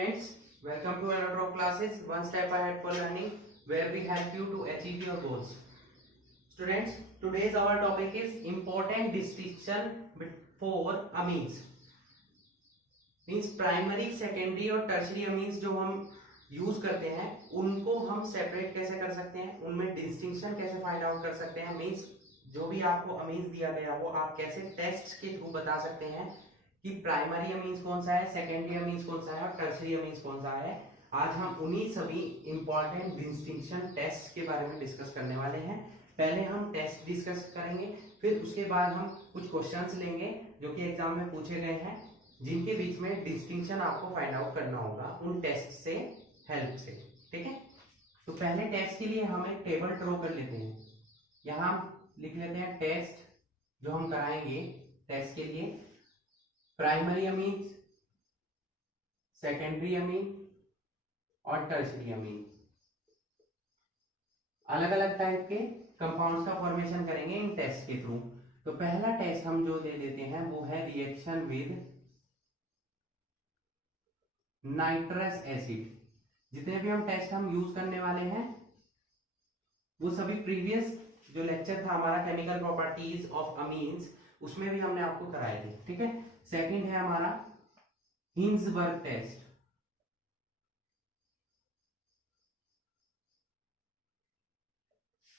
students, welcome to another of classes One Step Ahead for Learning, where we help you to achieve your goals. Students, today's our topic is important distinction for amines. Means primary, secondary और tertiary amines जो हम use करते हैं उनको हम separate कैसे कर सकते हैं, उनमें डिस्टिंक्शन कैसे फाइंड आउट कर सकते हैं। मीन्स जो भी आपको अमीन्स दिया गया हो आप कैसे टेस्ट के थ्रू बता सकते हैं कि प्राइमरी अमीन्स कौन सा है, सेकेंडरी अमीन्स कौन सा है और टर्शरी अमीन्स कौन सा है। आज हम उन्हीं सभी इंपॉर्टेंट डिस्टिंक्शन टेस्ट के बारे में डिस्कस करने वाले हैं। पहले हम टेस्ट डिस्कस करेंगे, फिर उसके बाद हम कुछ क्वेश्चंस लेंगे जो कि एग्जाम में पूछे गए हैं, जिनके बीच में डिस्टिंक्शन आपको फाइंड आउट करना होगा उन टेस्ट से हेल्प से। ठीक है, तो पहले टेस्ट के लिए हम एक टेबल ड्रॉ कर लेते हैं। यहाँ लिख लेते हैं टेस्ट जो हम कराएंगे टेस्ट के लिए, प्राइमरी अमीन, सेकेंडरी अमीन और टर्शरी अमीन। अलग अलग टाइप के कंपाउंड्स का फॉर्मेशन करेंगे इन टेस्ट के थ्रू। तो पहला टेस्ट हम जो दे देते हैं वो है रिएक्शन विद नाइट्रस एसिड। जितने भी हम टेस्ट हम यूज करने वाले हैं वो सभी प्रीवियस जो लेक्चर था हमारा केमिकल प्रॉपर्टीज ऑफ अमीन्स उसमें भी हमने आपको कराए थे। ठीक है, सेकंड है हमारा Hinsberg test.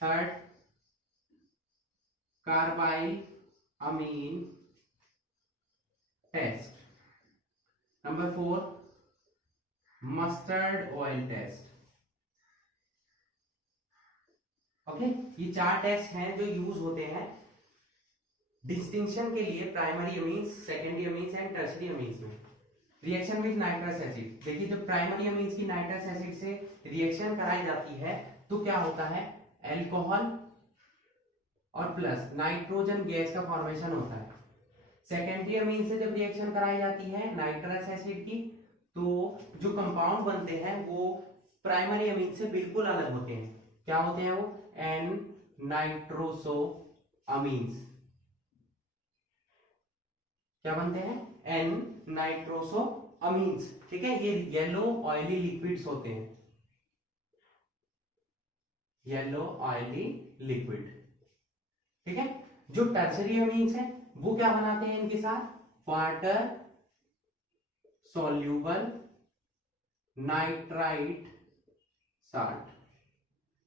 Third carbylamine test. Number 4 mustard oil test. Okay, ये 4 टेस्ट हैं जो यूज होते हैं डिस्टिंक्शन के लिए primary amines, secondary amines and tertiary amines में। रिएक्शन विद नाइट्रस एसिड, देखिए जब प्राइमरी अमीन्स की नाइट्रस एसिड से रिएक्शन कराई जाती है तो क्या होता है, एल्कोहल और प्लस नाइट्रोजन गैस का फॉर्मेशन होता है। सेकेंडरी अमीन से जब रिएक्शन कराई जाती है नाइट्रस एसिड की तो जो कंपाउंड बनते हैं वो प्राइमरी अमीन से बिल्कुल अलग होते हैं। क्या होते हैं वो, एन नाइट्रोसो अमीन्स। क्या बनते हैं, एन नाइट्रोसो अमीन्स। ठीक है, ये येलो ऑयली लिक्विड्स होते हैं, येलो ऑयली लिक्विड। ठीक है, जो टर्शरी अमीन्स है वो क्या बनाते हैं इनके साथ, वाटर सॉल्यूबल नाइट्राइट साल्ट।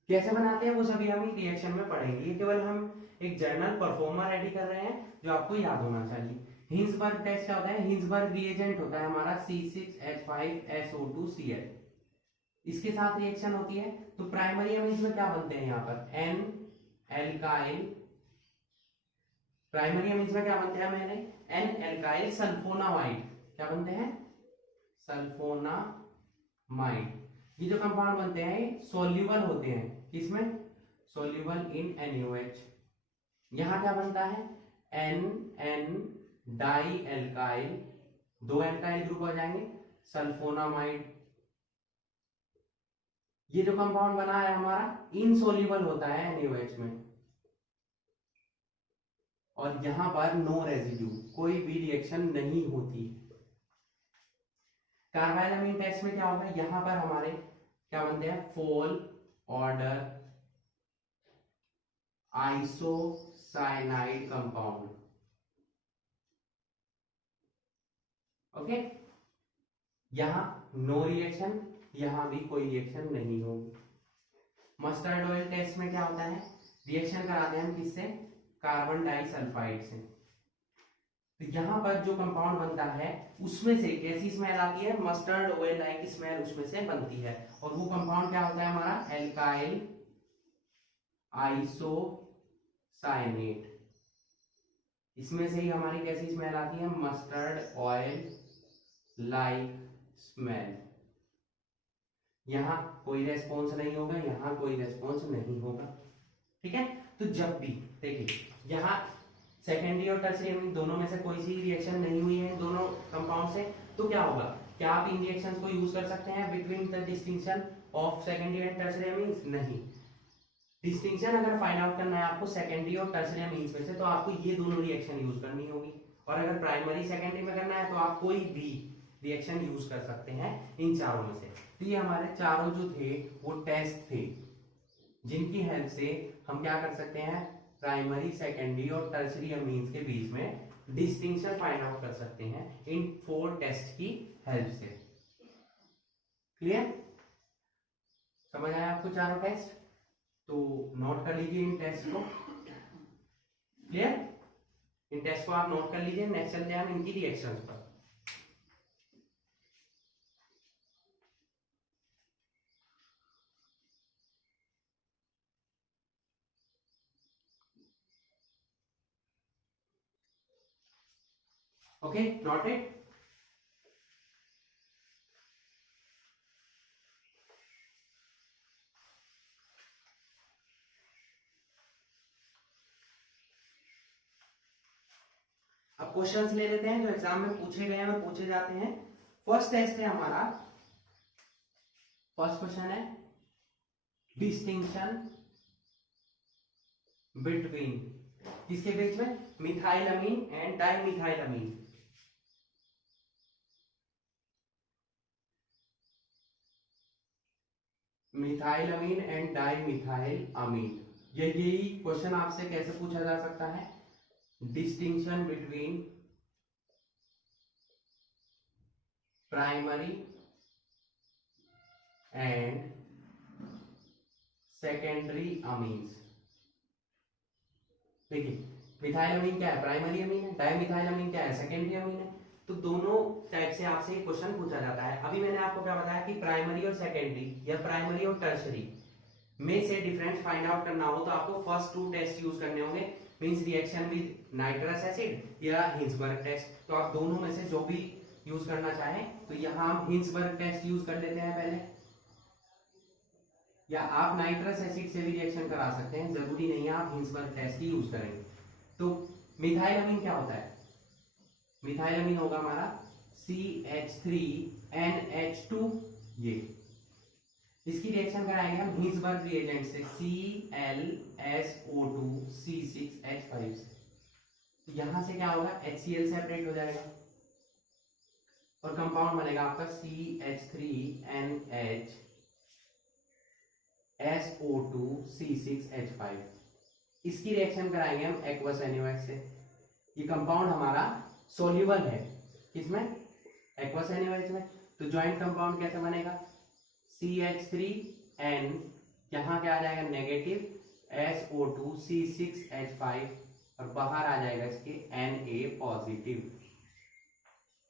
कैसे बनाते हैं वो सभी हम रिएक्शन में पढ़ेंगे, ये केवल हम एक जर्नल परफॉर्मर रेडी कर रहे हैं जो आपको याद होना चाहिए। हिंसबर्ग टेस्ट क्या होता है, हिंसबर्ग रिएजेंट होता है हमारा C6H5SO2Cl, इसके साथ रिएक्शन होती है। तो प्राइमरी अमीन्स में क्या बनते हैं यहाँ पर, एन एल्काइल। प्राइमरी अमीन्स में क्या बनते हैं मैंने, एन एल्काइल सल्फोनामाइड। क्या बनते हैं, सल्फोनामाइड। ये जो कंपाउंड बनते हैं सोल्यूबल होते हैं, किसमें, सोल्यूबल इन NaOH। यहां क्या बनता है, N dialkyl, 2 alkyl group हो जाएंगे, सल्फोनामाइड। ये जो कंपाउंड बना है हमारा इनसोल्यूबल होता है NaOH में, और यहां पर नो रेजिड्यू, कोई भी रिएक्शन नहीं होती। कार्बाइल अमीन टेस्ट में क्या होगा, यहां पर हमारे क्या बनते हैं, फोल ऑर्डर आइसोसाइनाइड कंपाउंड। ओके, यहां नो रिएक्शन, यहां भी कोई रिएक्शन नहीं होगी। मस्टर्ड ऑयल टेस्ट में क्या होता है, रिएक्शन कराते हैं हम किससे, कार्बन डाइसल्फाइड से। तो यहां पर जो कंपाउंड बनता है उसमें से कैसी स्मेल आती है, मस्टर्ड ऑयल लाइक स्मेल उसमें से बनती है, और वो कंपाउंड क्या होता है हमारा, एल्काइल आइसोसाइनेट। इसमें से ही हमारी कैसी स्मेल आती है, मस्टर्ड ऑयल लाइक स्मेल। यहां कोई रेस्पॉन्स नहीं होगा, यहां कोई रेस्पॉन्स नहीं होगा। ठीक है, तो जब भी देखिए यहां सेकेंडरी और टर्शरी अमीन दोनों में से कोई सी रिएक्शन नहीं हुई है दोनों कंपाउंड से, तो क्या होगा, क्या आप इन रिएक्शंस को यूज कर सकते हैं between the distinction of secondary and tertiary amines, नहीं। डिस्टिंक्शन अगर फाइंड आउट करना है आपको सेकेंडरी और टर्शरी अमीन्स में से तो आपको ये दोनों रिएक्शन यूज करनी होगी, और अगर प्राइमरी सेकेंडरी में करना है तो आप कोई भी रिएक्शन यूज कर सकते हैं इन चारों में से। तो ये हमारे चारों जो थे वो टेस्ट थे जिनकी हेल्प से हम क्या कर सकते हैं, प्राइमरी, सेकेंडरी और टर्शरी अमीन्स के बीच में डिस्टिंक्शन फाइंड आउट कर सकते हैं इन 4 टेस्ट की हेल्प से। क्लियर? समझ आया आपको चारों टेस्ट? तो नोट कर लीजिए इन टेस्ट को। क्लियर? इन टेस्ट को आप नोट कर लीजिए। नेक्स्ट चलते हैं हम इनकी रिएक्शंस पर। Okay, noted? अब क्वेश्चंस ले लेते हैं जो एग्जाम में पूछे गए हैं और पूछे जाते हैं। फर्स्ट टेस्ट है हमारा, फर्स्ट क्वेश्चन है डिस्टिंक्शन बिटवीन, किसके बीच में, मिथाइलअमीन एंड डाइमिथाइलअमीन। मिथाइलअमीन एंड डाइमिथाइलअमीन, यही क्वेश्चन आपसे कैसे पूछा जा सकता है, distinction between primary and secondary amines. देखिए मिथाइलअमीन क्या है, प्राइमरी अमीन है, डाइमिथाइलअमीन क्या है, सेकेंडरी अमीन है। तो दोनों टाइप से आपसे क्वेश्चन पूछा जाता है। अभी मैंने आपको क्या बताया कि प्राइमरी और सेकेंडरी या प्राइमरी और टर्शरी में से डिफरेंस फाइंड आउट करना हो तो आपको फर्स्ट 2 टेस्ट यूज करने होंगे, means reaction with nitrous acid या हिंसबर्ग टेस्ट। तो आप दोनों में से जो भी यूज करना चाहें, तो यहाँ हम हिंसबर्ग टेस्ट यूज कर लेते हैं पहले, या आप नाइट्रस एसिड से भी रिएक्शन करा सकते हैं, जरूरी नहीं है आप हिंसबर्ग टेस्ट ही यूज करेंगे। तो मिथाइलअमीन क्या होता है, मिथाइलअमीन होगा हमारा CH3NH2, ये इसकी रिएक्शन कराएंगे हम हिंसबर्ग रिएजेंट से ClSO2C6H5 से। तो यहां से क्या होगा, HCl सेपरेट हो जाएगा और कंपाउंड बनेगा आपका CH3NHSO2C6H5। इसकी रिएक्शन कराएंगे हम एक्वस NaOH से। ये कंपाउंड हमारा सोल्यूबल है किसमें, एक्वस NaOH में। तो ज्वाइंट कंपाउंड कैसे बनेगा, CH3N, यहां क्या आ जाएगा नेगेटिव, SO2C6H5 और बाहर आ जाएगा इसके Na पॉजिटिव।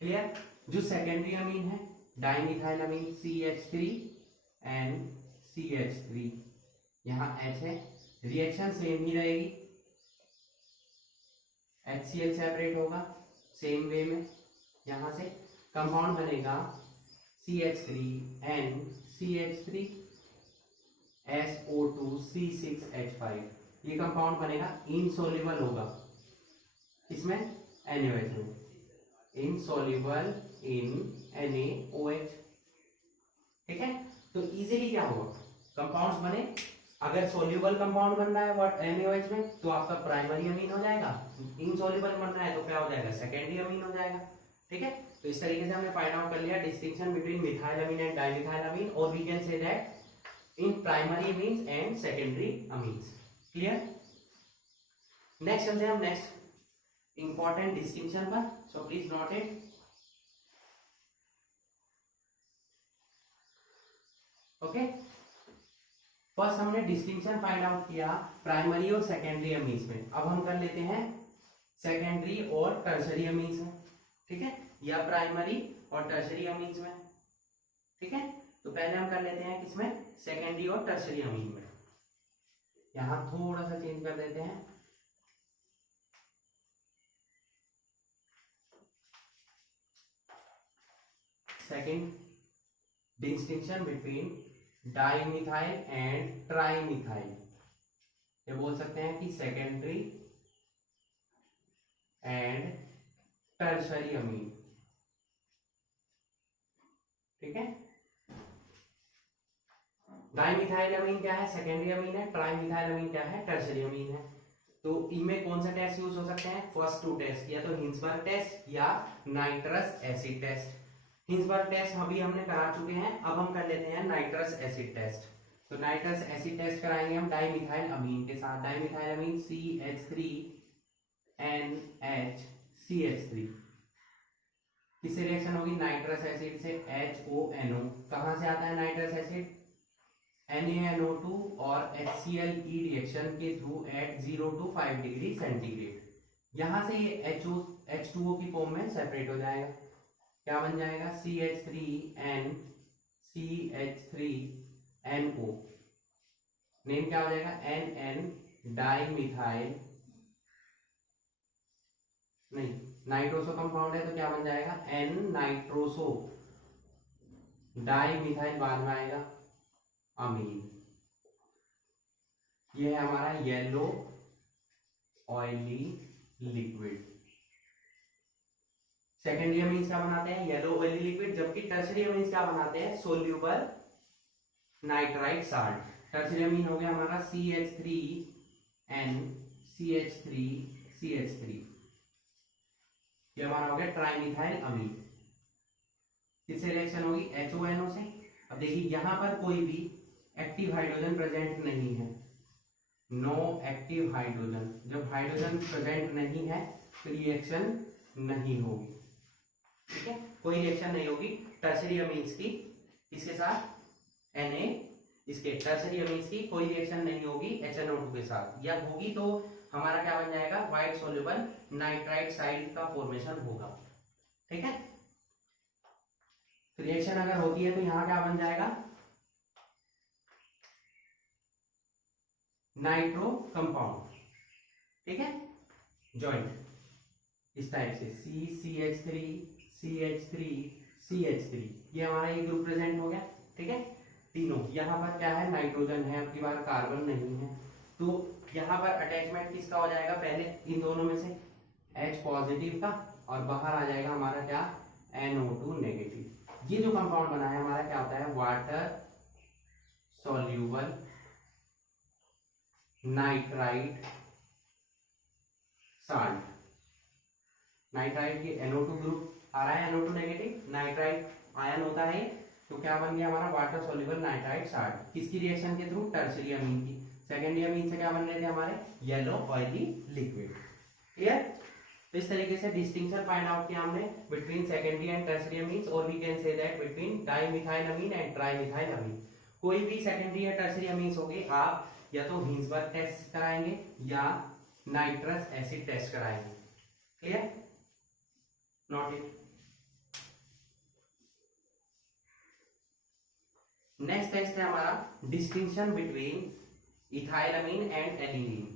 क्लियर? जो सेकेंडरी अमीन है डाइमिथाइलअमीन CH3NCH3, यहां H है, रिएक्शन सेम ही रहेगी, HCl सेपरेट होगा सेम वे में, यहां से कंपाउंड बनेगा CH3NCH3SO2C6H5। ये कंपाउंड बनेगा इनसोल्युबल होगा, इसमें NaOH में, इनसोल्युबल इन NaOH। ठीक है? तो इजीली क्या होगा, कंपाउंड्स बने, अगर सोल्यूबल कंपाउंड बन रहा है NaOH में तो आपका प्राइमरी अमीन हो जाएगा, इनसोल्युबल बन रहा है तो क्या हो जाएगा, सेकेंडरी अमीन हो जाएगा। ठीक है? तो इस तरीके से हमने फाइंड आउट कर लिया distinction between methylamine and dimethylamine, और we can say that in primary amines and secondary amines. Clear? Next चलते हैं हम नेक्स्ट इंपॉर्टेंट डिस्टिंक्शन पर, so please note it. Okay, first हमने डिस्टिंक्शन फाइंड आउट किया primary और सेकेंडरी अमीन्स में। अब हम कर लेते हैं सेकेंडरी और टर्शरी अमीन्स में। ठीक है? या प्राइमरी और टर्शरी अमीन्स में। ठीक है? तो पहले हम कर लेते हैं किसमें, सेकेंडरी और टर्शरी अमीन में। यहां थोड़ा सा चेंज कर देते हैं, second distinction between dimethyl and trimethyl, ये बोल सकते हैं कि सेकेंडरी एंड टर्शरी अमीन। ठीक है? डाइमिथाइल अमीन क्या है, सेकेंडरी अमीन है, ट्राइमिथाइल अमीन क्या है, टर्शरी अमीन है। तो इनमें कौन सा टेस्ट यूज हो सकते हैं, फर्स्ट 2 टेस्ट, या तो हिंसबर्ग टेस्ट या nitrous acid test. Hinsberg test अभी हमने करा चुके हैं, अब हम कर लेते हैं नाइट्रस एसिड टेस्ट। तो नाइट्रस एसिड टेस्ट कराएंगे हम डाइमिथाइल अमीन के साथ। डाइमिथाइल अमीन CH3NH CH3 किससे रिएक्शन होगी? नाइट्रस एसिड से HONO। कहां से आता है नाइट्रस एसिड? NaNO2 और HCl की रिएक्शन के through at 0 to 5 degree centigrade. यहां से ये H2O की फॉर्म में सेपरेट हो जाएगा। क्या बन जाएगा? CH3NCH3NO। नेम क्या हो जाएगा? NN डाइमिथाइल, नहीं नाइट्रोसो कंपाउंड है तो क्या बन जाएगा? N नाइट्रोसो डाइमिथाइल, बाद में आएगा अमीन। ये है हमारा yellow oily liquid. Secondary amines क्या बनाते हैं? Yellow oily liquid. जबकि टर्सरी अमीन्स क्या बनाते हैं? Soluble nitrite salt. टर्सरी अमीन हो गया हमारा CH3NCH3CH3, ये हमारा हो गया ट्राइमिथाइल अमीन। किससे रिएक्शन होगी? HONO से। अब देखिए यहां पर कोई भी एक्टिव हाइड्रोजन प्रेजेंट नहीं है, नो एक्टिव हाइड्रोजन। जब हाइड्रोजन प्रेजेंट नहीं है तो रिएक्शन नहीं होगी। ठीक है, कोई रिएक्शन नहीं होगी टर्सरी अमीन्स की। इसके साथ Na, इसके टर्सरी अमीन्स की कोई रिएक्शन नहीं होगी HNO2 के साथ। या होगी तो हमारा क्या बन जाएगा? वाइट सोल्यूबल नाइट्राइट साइड का फॉर्मेशन होगा। ठीक है, रिएक्शन अगर होती है तो यहां क्या बन जाएगा? Nitro compound. ठीक है, जॉइंट इस टाइप से CCH3CH3CH3, ये हमारा ये ग्रुप प्रेजेंट हो गया। ठीक है, तीनों। यहाँ पर क्या है? नाइट्रोजन है, अब की बार कार्बन नहीं है, तो यहाँ पर अटैचमेंट किसका हो जाएगा? पहले इन दोनों में से H पॉजिटिव का, और बाहर आ जाएगा हमारा क्या? NO2 negative. ये जो कंपाउंड बना है हमारा क्या होता है? Water soluble nitrite salt. Nitrite की NO2 ग्रुप आ रहा है, NO2 नेगेटिव, नाइट्राइट आयन होता है, तो क्या बन गया हमारा? Water soluble nitrite salt. किसकी रिएक्शन के थ्रू? टर्सरी अमीन की। सेकेंडरी अमीन से क्या बन रहे थे हमारे? Yellow oily liquid. क्लियर? तो इस तरीके से डिस्टिंक्शन फाइंड आउट किया हमने between secondary and tertiary amines, और we can say that between dimethyl amine and trimethyl amine. कोई भी सेकेंडरी या टर्सरी अमीन्स हो गए, आप या तो हिंसबर्ग टेस्ट कराएंगे या नाइट्रस एसिड टेस्ट कराएंगे। Clear? Note it. Next test है हमारा distinction between ethylamine and aniline.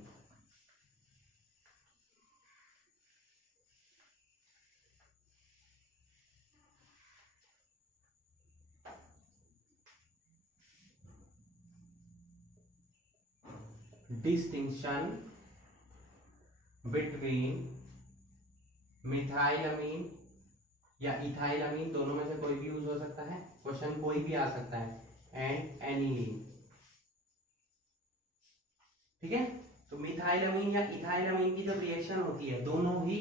Distinction between methylamine या इथाइलअमीन, दोनों में से कोई भी यूज हो सकता है, क्वेश्चन कोई भी आ सकता है, एंड एनिलीन। ठीक है, तो मिथाइलअमीन या इथाइलअमीन की जब रिएक्शन होती है, दोनों ही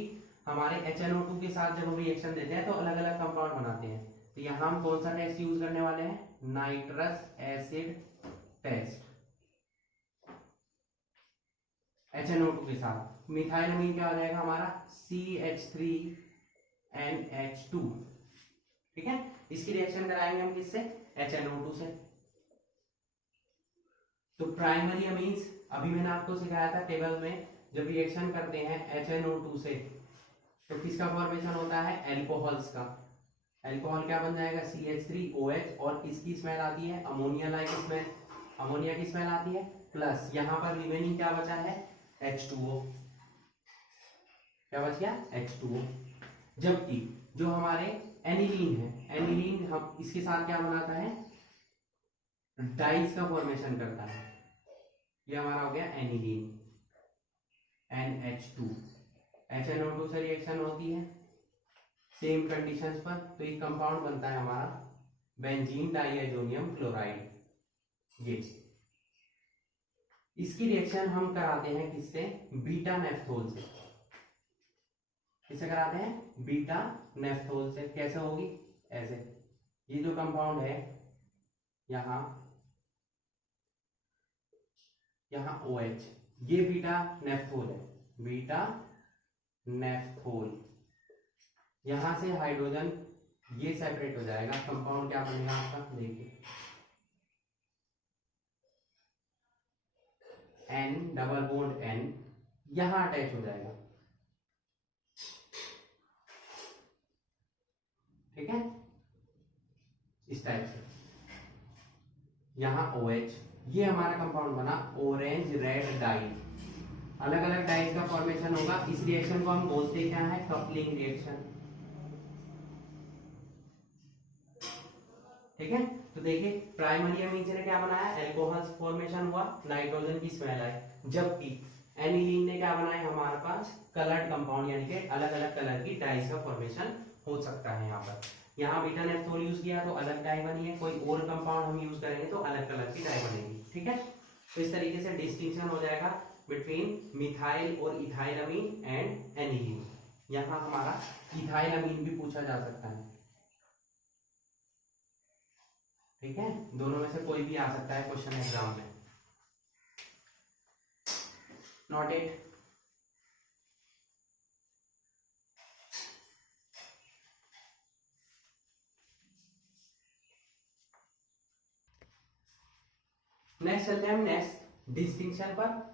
हमारे HNO2 के साथ जब हम रिएक्शन देते हैं तो अलग अलग कंपाउंड बनाते हैं। तो यहां हम कौन सा टेस्ट यूज करने वाले हैं? नाइट्रस एसिड टेस्ट HNO2 के साथ। मिथाइलअमीन क्या हो जाएगा हमारा? CH3NH2। ठीक है, इसकी रिएक्शन कराएंगे हम किससे? HNO2 से। तो प्राइमरी अमीन्स अभी मैंने आपको सिखाया था टेबल में, जब रिएक्शन करते हैं HNO2 से तो किसका फॉर्मेशन होता है? एल्कोहल्स का। एल्कोहल क्या बन जाएगा? CH3OH, और इसकी स्मेल आती है अमोनिया लाइक स्मेल, अमोनिया की स्मेल आती है, प्लस यहां पर रिमेनिंग क्या बचा है? H2O। क्या बच गया? H2O। जबकि जो हमारे एनिलीन है, एनिलीन हम इसके साथ क्या बनाता है? डाइस का फॉर्मेशन करता है। ये हमारा हो गया एनिलीन, NH2। HNO2 से रिएक्शन होती है सेम कंडीशंस पर, तो एक कंपाउंड बनता है हमारा बेंजीन डाइएजोनियम क्लोराइड। ये इसकी रिएक्शन हम कराते हैं किससे? बीटा नेफ्थोल से। किससे कराते हैं? बीटा नेफ्थोल से। कैसे होगी? ऐसे, ये जो कंपाउंड है यहाँ OH, ये बीटा नेफ्थोल है, बीटा नेफ्थोल। यहां से हाइड्रोजन ये सेपरेट हो जाएगा, कंपाउंड क्या बनेगा आपका, देखिए N डबल बॉन्ड N यहां अटैच हो जाएगा, ठीक है, इस टाइप से। यहाँ OH, ये हमारा कंपाउंड बना ऑरेंज रेड डाई। अलग अलग डाइज का फॉर्मेशन होगा, इस रिएक्शन को हम बोलते क्या है, कपलिंग रिएक्शन, ठीक है। तो देखिए प्राइमरी अमीन ने क्या बनाया, एल्कोहल फॉर्मेशन हुआ, नाइट्रोजन की स्मेल आई, जबकि एनिलीन ने क्या बनाया, हमारे पास कलर्ड कंपाउंड, यानी कि अलग अलग कलर की डाइज का फॉर्मेशन हो सकता है। यहाँ बीटा नेफ्थोल यूज किया तो अलग डाई बनी है, कोई और कंपाउंड हम यूज करेंगे तो अलग कलर की डाई बनेगी, ठीक है। तो इस तरीके से डिस्टिंक्शन हो जाएगा बिटवीन मिथाइल और इथाइल अमीन एंड एनिलीन। यहाँ हमारा इथाइल अमीन भी पूछा जा सकता है, ठीक है, दोनों में से कोई भी आ सकता है क्वेश्चन एग्जाम में। Note it. नेक्स्ट चलते हैं हम नेक्स्ट डिस्टिंक्शन पर।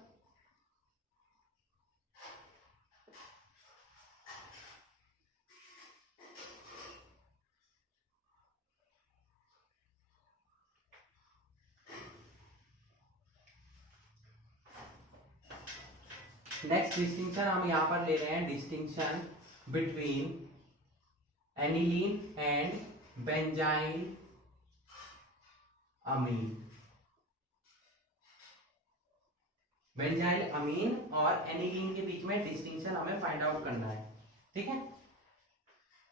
नेक्स्ट डिस्टिंक्शन हम यहां पर ले रहे हैं, distinction between aniline and benzyl amine. Benzyl amine और एनिलीन के बीच में डिस्टिंक्शन हमें फाइंड आउट करना है, ठीक है।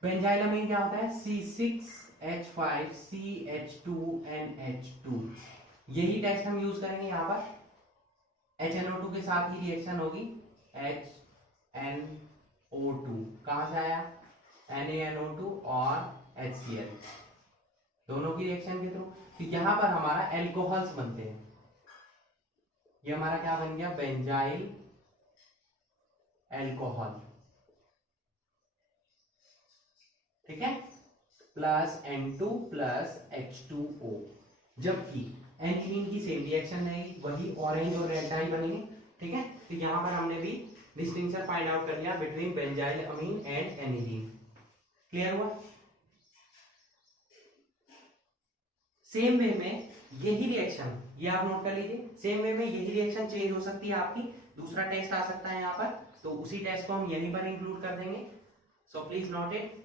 बेंजाइल अमीन क्या होता है, C6H5CH2NH2। यही टेस्ट हम यूज करेंगे यहाँ पर, HNO2 के साथ ही रिएक्शन होगी, HNO2 कहां से आया, NaNO2 और HCl, दोनों की रिएक्शन के थ्रू। तो यहां पर हमारा एल्कोहल्स बनते हैं, ये हमारा क्या बन गया, बेंजाइल एल्कोहल, ठीक है, प्लस N2 प्लस H2O। जबकि एनिलीन की सेम रिएक्शन रहेगी, वही ऑरेंज और रेड डाई बनेंगे, ठीक है। तो यहां पर हमने भी डिस्टिंक्शन फाइंड आउट कर लिया between benzyl amine and aniline. Clear हुआ। सेम वे में यही रिएक्शन, ये आप नोट कर लीजिए, सेम वे में यही रिएक्शन चेंज हो सकती है आपकी, दूसरा टेस्ट आ सकता है यहाँ पर, तो उसी टेस्ट को हम यहीं पर इंक्लूड कर देंगे। सो please note it.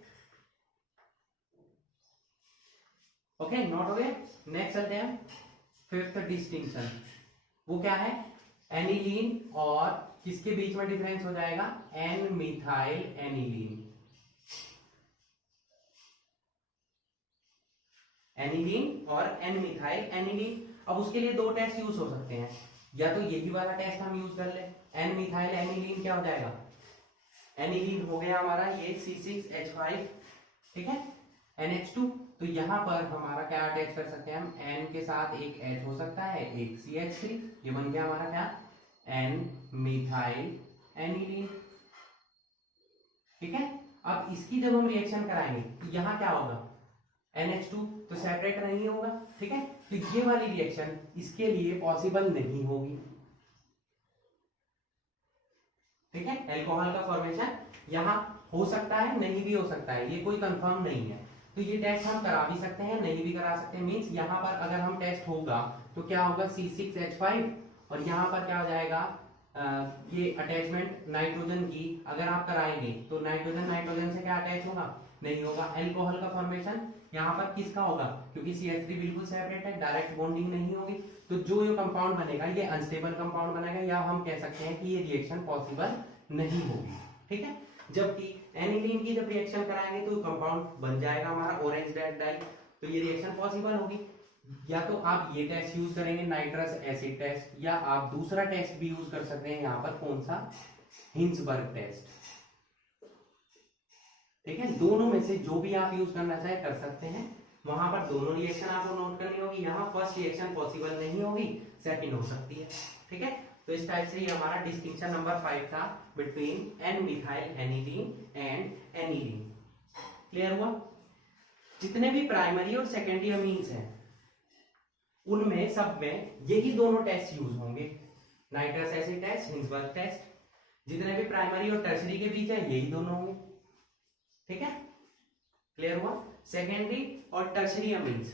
Okay, note हो गया। नेक्स्ट चलते हैं फिफ्थ डिस्टिंक्शन, वो क्या है, एनिलीन और किसके बीच में डिफरेंस हो जाएगा, एन मिथाइल एनिलीन। एनिलीन और एन मिथाइल एनिलीन। अब उसके लिए दो टेस्ट यूज हो सकते हैं, या तो यही वाला टेस्ट हम यूज कर ले, एन मिथाइल एनिलीन क्या हो जाएगा, एनिलीन हो गया हमारा ये C6H5, ठीक है, NH2। तो यहाँ पर हमारा क्या अटैच कर सकते हैं हम, N के साथ एक H हो सकता है, एक CH3, ये बन गया हमारा क्या, N मिथाइल एनिलीन, ठीक है। अब इसकी जब हम रिएक्शन कराएंगे तो यहाँ क्या होगा, NH2 तो सेपरेट नहीं होगा, ठीक है। तो ये वाली रिएक्शन इसके लिए पॉसिबल नहीं होगी, ठीक है। एल्कोहल का फॉर्मेशन यहाँ हो सकता है, नहीं भी हो सकता है, ये कोई कंफर्म नहीं है। तो ये टेस्ट हम करा भी सकते हैं, नहीं भी करा सकते हैं। मींस यहाँ पर अगर हम टेस्ट होगा तो क्या होगा, C6H5 और यहाँ पर क्या हो जाएगा, ये अटैचमेंट नाइट्रोजन की अगर आप कराएंगे तो नाइट्रोजन नाइट्रोजन से क्या अटैच होगा, नहीं होगा। एल्कोहल का फॉर्मेशन यहाँ पर किसका होगा, क्योंकि CH3 बिल्कुल सेपरेट है, डायरेक्ट बॉन्डिंग नहीं होगी, तो जो ये कंपाउंड बनेगा ये अनस्टेबल कंपाउंड बनेगा, या हम कह सकते हैं कि ये रिएक्शन पॉसिबल नहीं होगी, ठीक है। जबकि एनिलीन की जब रिएक्शन कराएंगे तो कंपाउंड बन जाएगा हमारा ऑरेंज रेड डाई, तो ये रिएक्शन पॉसिबल होगी। या तो आप ये टेस्ट यूज करेंगे, नाइट्रस एसिड टेस्ट, या आप दूसरा टेस्ट भी यूज कर सकते हैं यहाँ पर, कौन सा, हिंसबर्ग टेस्ट, ठीक है, दोनों में से जो भी आप यूज करना चाहे कर सकते हैं। वहां पर दोनों रिएक्शन आपको नोट करनी होगी। यहाँ फर्स्ट रिएक्शन पॉसिबल नहीं होगी, सेकंड हो सकती है। ठीक है, तो इस टाइप से ये हमारा डिस्टिंक्शन नंबर 5 था between N methyl aniline and aniline. Clear हुआ? जितने भी प्राइमरी और सेकेंडरी अमीन्स हैं उनमें सब में यही दोनों टेस्ट यूज होंगे, nitrous acid test, Hinsberg test. जितने भी प्राइमरी और टर्सरी के बीच है यही दोनों होंगे। ठीक है, क्लियर हुआ? सेकेंडरी और टर्सरी अमीन्स,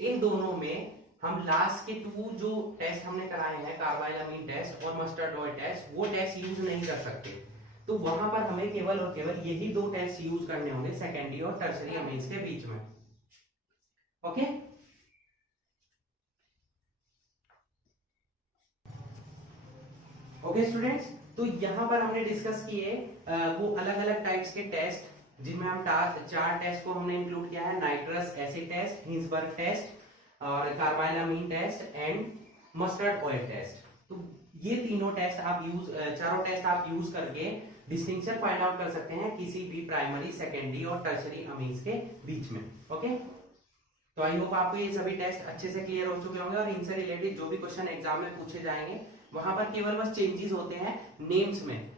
इन दोनों में हम लास्ट के 2 जो टेस्ट हमने कराए हैं, कार्बाइलामीन टेस्ट और मस्टर्ड ऑयल टेस्ट, वो टेस्ट यूज नहीं कर सकते। तो वहां पर हमें केवल और केवल यही 2 टेस्ट यूज करने होंगे सेकेंडरी और टर्सरी अमीन्स के बीच में। ओके, ओके स्टूडेंट्स, तो यहां पर हमने डिस्कस किए वो अलग अलग टाइप्स के टेस्ट, जिनमें हम 4 टेस्ट को हमने इंक्लूड किया है, nitrous acid test, Hinsberg test और carbylamine test and mustard oil test. तो ये तीनों टेस्ट आप चारों टेस्ट आप यूज करके डिस्टिंक्शन फाइंड आउट कर सकते हैं किसी भी प्राइमरी, सेकेंडरी और टर्सरी अमीन्स के बीच में। ओके, तो आई होप आपको ये सभी टेस्ट अच्छे से क्लियर हो चुके होंगे और इनसे रिलेटेड जो भी क्वेश्चन एग्जाम में पूछे जाएंगे वहां पर केवल बस चेंजेस होते हैं नेम्स में।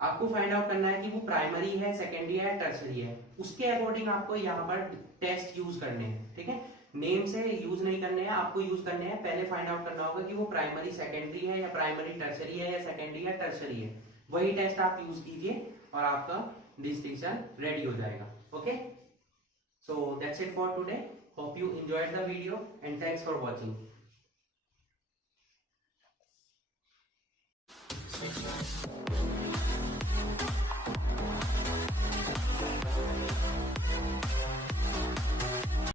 आपको फाइंड आउट करना है कि वो प्राइमरी है, सेकेंडरी है, टर्सरी है, उसके अकॉर्डिंग आपको यहाँ पर टेस्ट यूज करने हैं। ठीक है, नेम से यूज नहीं करने हैं, आपको यूज करने हैं, पहले फाइंड आउट करना होगा कि वो प्राइमरी सेकेंडरी है या प्राइमरी टर्सरी है या सेकेंडरी या टर्सरी है। वही टेस्ट आप यूज कीजिए और आपका डिस्टिंक्शन रेडी हो जाएगा। Okay, so that's it for today. Hope you enjoyed the video and thanks for watching.